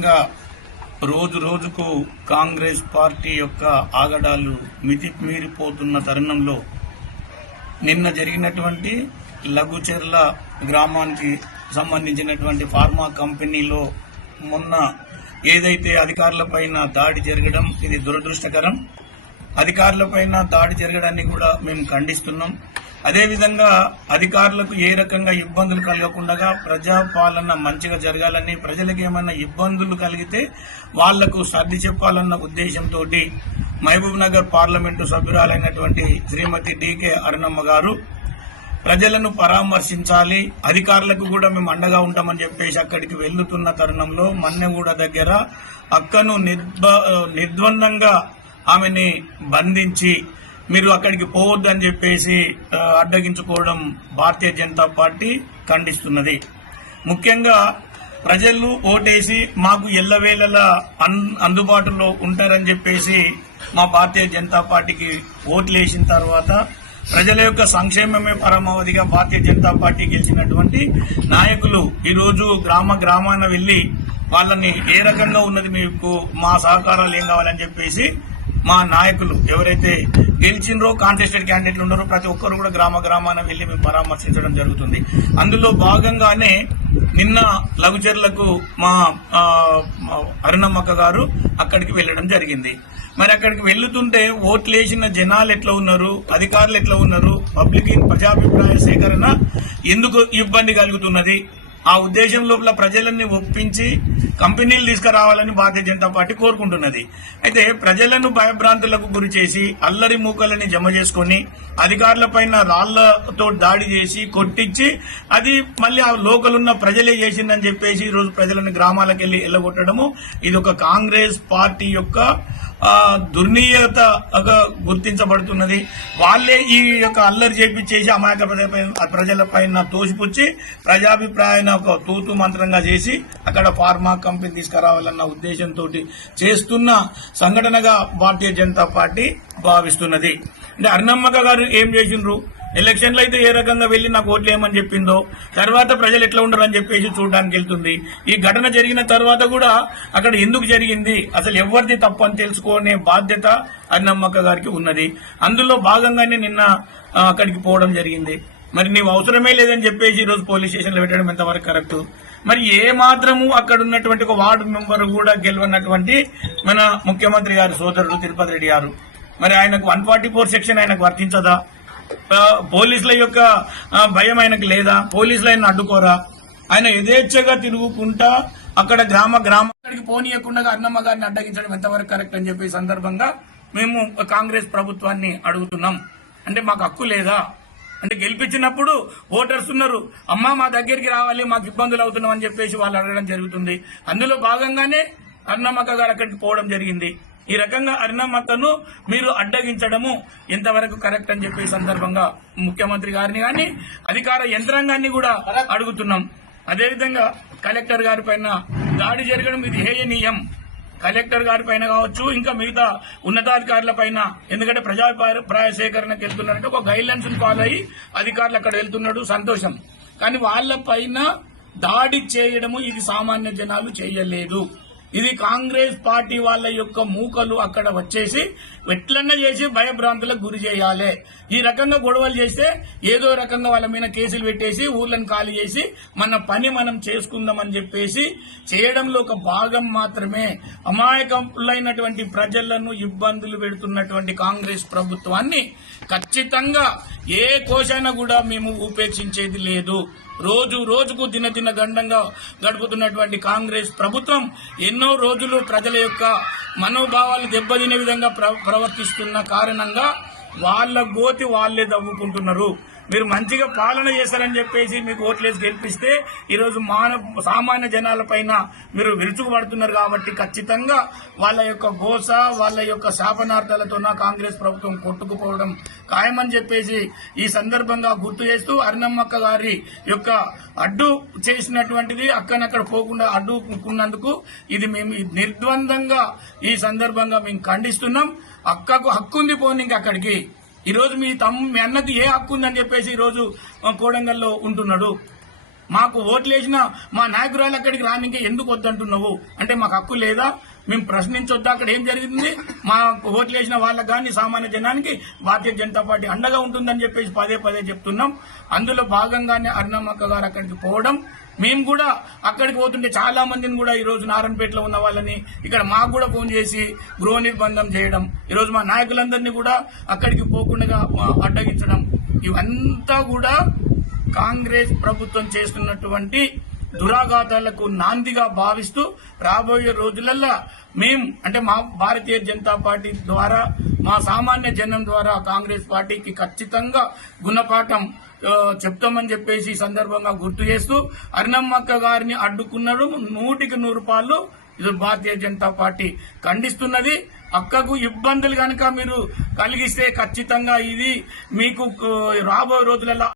ముఖ్యంగా రోజు రోజుకు కాంగ్రెస్ పార్టీ యొక్క ఆగడాలు మితిమీరిపోతున్న తరుణంలో నిన్న జరిగినటువంటి లఘుచెర్ల గ్రామానికి సంబంధించినటువంటి ఫార్మా కంపెనీలో మొన్న ఏదైతే అధికారులపైన దాడి జరగడం ఇది దురదృష్టకరం. అధికారులపైన దాడి జరగడాన్ని కూడా మేము ఖండిస్తున్నాం. అదేవిధంగా అధికారులకు ఏ రకంగా ఇబ్బందులు కలగకుండా ప్రజాపాలన మంచిగా జరగాలని, ప్రజలకు ఏమైనా ఇబ్బందులు కలిగితే వాళ్లకు సర్ది చెప్పాలన్న ఉద్దేశంతో మహబూబ్ నగర్ పార్లమెంటు సభ్యురాలైనటువంటి శ్రీమతి డికే అరుణమ్మ గారు ప్రజలను పరామర్శించాలి, అధికారులకు కూడా మేము అండగా ఉంటామని చెప్పేసి అక్కడికి వెళ్తున్న తరుణంలో మన్నెగూడ దగ్గర అక్కను నిర్ద్వందంగా ఆమెని బంధించి మీరు అక్కడికి పోవద్దని చెప్పేసి అడ్డగించుకోవడం భారతీయ జనతా పార్టీ ఖండిస్తున్నది. ముఖ్యంగా ప్రజలు ఓటేసి మాకు ఎల్లవేళలా అందుబాటులో ఉంటారని చెప్పేసి మా భారతీయ జనతా పార్టీకి ఓట్లేసిన తర్వాత ప్రజల యొక్క సంక్షేమమే పరమావధిగా భారతీయ జనతా పార్టీ గెలిచినటువంటి నాయకులు ఈరోజు గ్రామాన వెళ్లి వాళ్ళని ఏ రకంగా ఉన్నది, మీకు మా సహకారాలు ఏం కావాలని చెప్పేసి మా నాయకులు ఎవరైతే గెలిచినరో కాంటెస్టెడ్ క్యాండిడేట్లు ఉన్నారో ప్రతి ఒక్కరు కూడా గ్రామాన వెళ్లి మేము పరామర్శించడం జరుగుతుంది. అందులో భాగంగానే నిన్న లఘుచెర్లకు మా అరుణమ్మక్క గారు అక్కడికి వెళ్లడం జరిగింది. మరి అక్కడికి వెళ్తుంటే ఓట్లేసిన జనాలు ఎట్లా ఉన్నారు, అధికారులు ఎట్లా ఉన్నారు, పబ్లిక్ ప్రజాభిప్రాయ సేకరణ ఎందుకు ఇబ్బంది కలుగుతున్నది, ఆ ఉద్దేశం లోపల ప్రజలని ఒప్పించి కంపెనీలు తీసుకురావాలని భారతీయ జనతా పార్టీ కోరుకుంటున్నది. అయితే ప్రజలను భయభ్రాంతులకు గురి చేసి అల్లరి మూకలని జమ చేసుకుని అధికారులపైన రాళ్లతో దాడి చేసి కొట్టించి అది మళ్ళీ ఆ లోకల్ ఉన్న ప్రజలే చేసిందని చెప్పేసి ఈ రోజు ప్రజలను గ్రామాలకు వెళ్లి ఎల్లగొట్టడము ఇది ఒక కాంగ్రెస్ పార్టీ యొక్క దుర్నీయతగా గుర్తించబడుతున్నది. వాళ్లే ఈ యొక్క అల్లరి చేపించేసి అమాయక ప్రజలపైన తోసిపుచ్చి ప్రజాభిప్రాయాన్ని ఒక తూతు మంత్రంగా చేసి అక్కడ ఫార్మా కంపెనీ తీసుకురావాలన్న ఉద్దేశంతో చేస్తున్న సంఘటనగా భారతీయ జనతా పార్టీ భావిస్తున్నది. అంటే అరుణమ్మక్క గారు ఏం చేసిండ్రు, ఎలక్షన్లు అయితే ఏ రకంగా వెళ్లి నాకు ఓట్లేయమని చెప్పిందో తర్వాత ప్రజలు ఎట్లా ఉండరని చెప్పేసి చూడడానికి వెళ్తుంది. ఈ ఘటన జరిగిన తర్వాత కూడా అక్కడ ఎందుకు జరిగింది, అసలు ఎవరిది తప్పు అని తెలుసుకునే బాధ్యత అరుణమ్మక్క గారికి ఉన్నది. అందులో భాగంగానే నిన్న అక్కడికి పోవడం జరిగింది. మరి నీవు అవసరమే లేదని చెప్పేసి ఈ రోజు పోలీస్ స్టేషన్లో పెట్టడం ఎంతవరకు కరెక్ట్? మరి ఏ మాత్రము అక్కడ ఉన్నటువంటి ఒక వార్డు మెంబర్ కూడా గెలవనటువంటి మన ముఖ్యమంత్రి గారి సోదరుడు తిరుపతి రెడ్డి గారు, మరి ఆయనకు 144 సెక్షన్ ఆయనకు వర్తించదా? పోలీసుల యొక్క భయం ఆయనకు లేదా? పోలీసులు ఆయన అడ్డుకోరా? ఆయన యథేచ్ఛగా తిరుగుకుంటా అక్కడ గ్రామానికి పోనీయకుండా అరుణమ్మ గారిని అడ్డగించడం ఎంతవరకు కరెక్ట్ అని చెప్పే సందర్భంగా మేము కాంగ్రెస్ ప్రభుత్వాన్ని అడుగుతున్నాం. అంటే మాకు హక్కు లేదా? అంటే గెలిపించినప్పుడు ఓటర్స్ ఉన్నారు, అమ్మా మా దగ్గరికి రావాలి, మాకు ఇబ్బందులు అవుతున్నాం అని చెప్పేసి వాళ్ళు అడగడం జరుగుతుంది. అందులో భాగంగానే అరుణమ్మక్క గారు అక్కడికి పోవడం జరిగింది. ఈ రకంగా అరుణమ్మక్కను మీరు అడ్డగించడము ఎంతవరకు కరెక్ట్ అని చెప్పే సందర్భంగా ముఖ్యమంత్రి గారిని కానీ అధికార యంత్రాంగాన్ని కూడా అడుగుతున్నాం. అదేవిధంగా కలెక్టర్ గారి పైన దాడి జరగడం ఇది హేయనీయం. కలెక్టర్ గారి పైన కావచ్చు, ఇంకా మిగతా ఉన్నతాధికారుల పైన, ఎందుకంటే ప్రజాభిప్రాయ సేకరణకు వెళ్తున్నారంటే ఒక గైడ్ లైన్స్ ఫాలో అయ్యి అధికారులు అక్కడ వెళ్తున్నాడు, సంతోషం. కానీ వాళ్ల పైన దాడి చేయడము ఇది సామాన్య జనాలు చేయలేదు. ఇది కాంగ్రెస్ పార్టీ వాళ్ళ యొక్క మూకలు అక్కడ వచ్చేసి ఎట్లన్నా చేసి భయభ్రాంతులకు గురి చేయాలి. ఈ రకంగా గొడవలు చేస్తే ఏదో రకంగా వాళ్ళ మీద కేసులు పెట్టేసి ఊర్లను ఖాళీ చేసి మన పని మనం చేసుకుందామని చెప్పేసి చేయడంలో ఒక భాగం మాత్రమే. అమాయకులైనటువంటి ప్రజలను ఇబ్బందులు పెడుతున్నటువంటి కాంగ్రెస్ ప్రభుత్వాన్ని ఖచ్చితంగా ఏ కోశాన కూడా మేము ఉపేక్షించేది లేదు. రోజుకు దినదిన గండంగా గడుపుతున్నటువంటి కాంగ్రెస్ ప్రభుత్వం ఎన్నో రోజులు ప్రజల యొక్క మనోభావాలు దెబ్బతినే విధంగా ప్రవర్తిస్తున్న కారణంగా వాళ్ళ గోతి వాళ్లే దవ్వుకుంటున్నారు. మీరు మంచిగా పాలన చేశారని చెప్పేసి మీకు ఓట్లేసి గెలిపిస్తే ఈరోజు సామాన్య జనాల పైన మీరు విరుచుకుపడుతున్నారు. కాబట్టి ఖచ్చితంగా వాళ్ళ యొక్క గోస, వాళ్ళ యొక్క శాపనార్థాలతో కాంగ్రెస్ ప్రభుత్వం కొట్టుకుపోవడం ఖాయమని చెప్పేసి ఈ సందర్భంగా గుర్తు చేస్తూ అరుణమ్మక్క గారి యొక్క అడ్డు చేసినటువంటిది అక్కడక్కడ పోకుండా అడ్డుకున్నందుకు ఇది మేము నిర్ద్వందంగా ఈ సందర్భంగా మేము ఖండిస్తున్నాం. అక్కకు హక్కుంది పోనీ ఇంకా అక్కడికి. ఈరోజు మీ అన్నకు ఏ హక్కు ఉందని చెప్పేసి ఈరోజు కోడంగల్లో ఉంటున్నాడు. మాకు ఓట్లేసిన మా నాయకురాలు అక్కడికి రానికే ఎందుకు వద్దంటున్నావు అంటే మాకు హక్కు లేదా? మేము ప్రశ్నించొద్దా? అక్కడ ఏం జరిగింది? మా ఓట్లేసిన వాళ్ళకి కానీ సామాన్య జనానికి భారతీయ జనతా పార్టీ అండగా ఉంటుందని చెప్పేసి పదే పదే చెప్తున్నాం. అందులో భాగంగానే అరుణమ్మక్క గారు అక్కడికి పోవడం, మేము కూడా అక్కడికి పోతుంటే చాలా మందిని కూడా ఈ రోజు నారాయణపేటలో ఉన్న వాళ్ళని ఇక్కడ మాకు కూడా ఫోన్ చేసి గృహ నిర్బంధం చేయడం, ఈ రోజు మా నాయకులందరినీ కూడా అక్కడికి పోకుండా అడ్డగించడం, ఇవంతా కూడా కాంగ్రెస్ ప్రభుత్వం చేస్తున్నటువంటి దురాఘాతాలకు నాందిగా భావిస్తూ రాబోయే రోజులల్లో మేము అంటే మా భారతీయ జనతా పార్టీ ద్వారా మా సామాన్య జనం ద్వారా కాంగ్రెస్ పార్టీకి ఖచ్చితంగా గుణపాఠం చెప్తామని చెప్పేసి ఈ సందర్భంగా గుర్తు చేస్తూ అరుణమ్మక్క గారిని అడ్డుకున్నాడు 100% ఇది భారతీయ జనతా పార్టీ ఖండిస్తున్నది. అక్కకు ఇబ్బందులు కనుక మీరు కలిగిస్తే ఖచ్చితంగా ఇది మీకు రాబోయే రోజులలో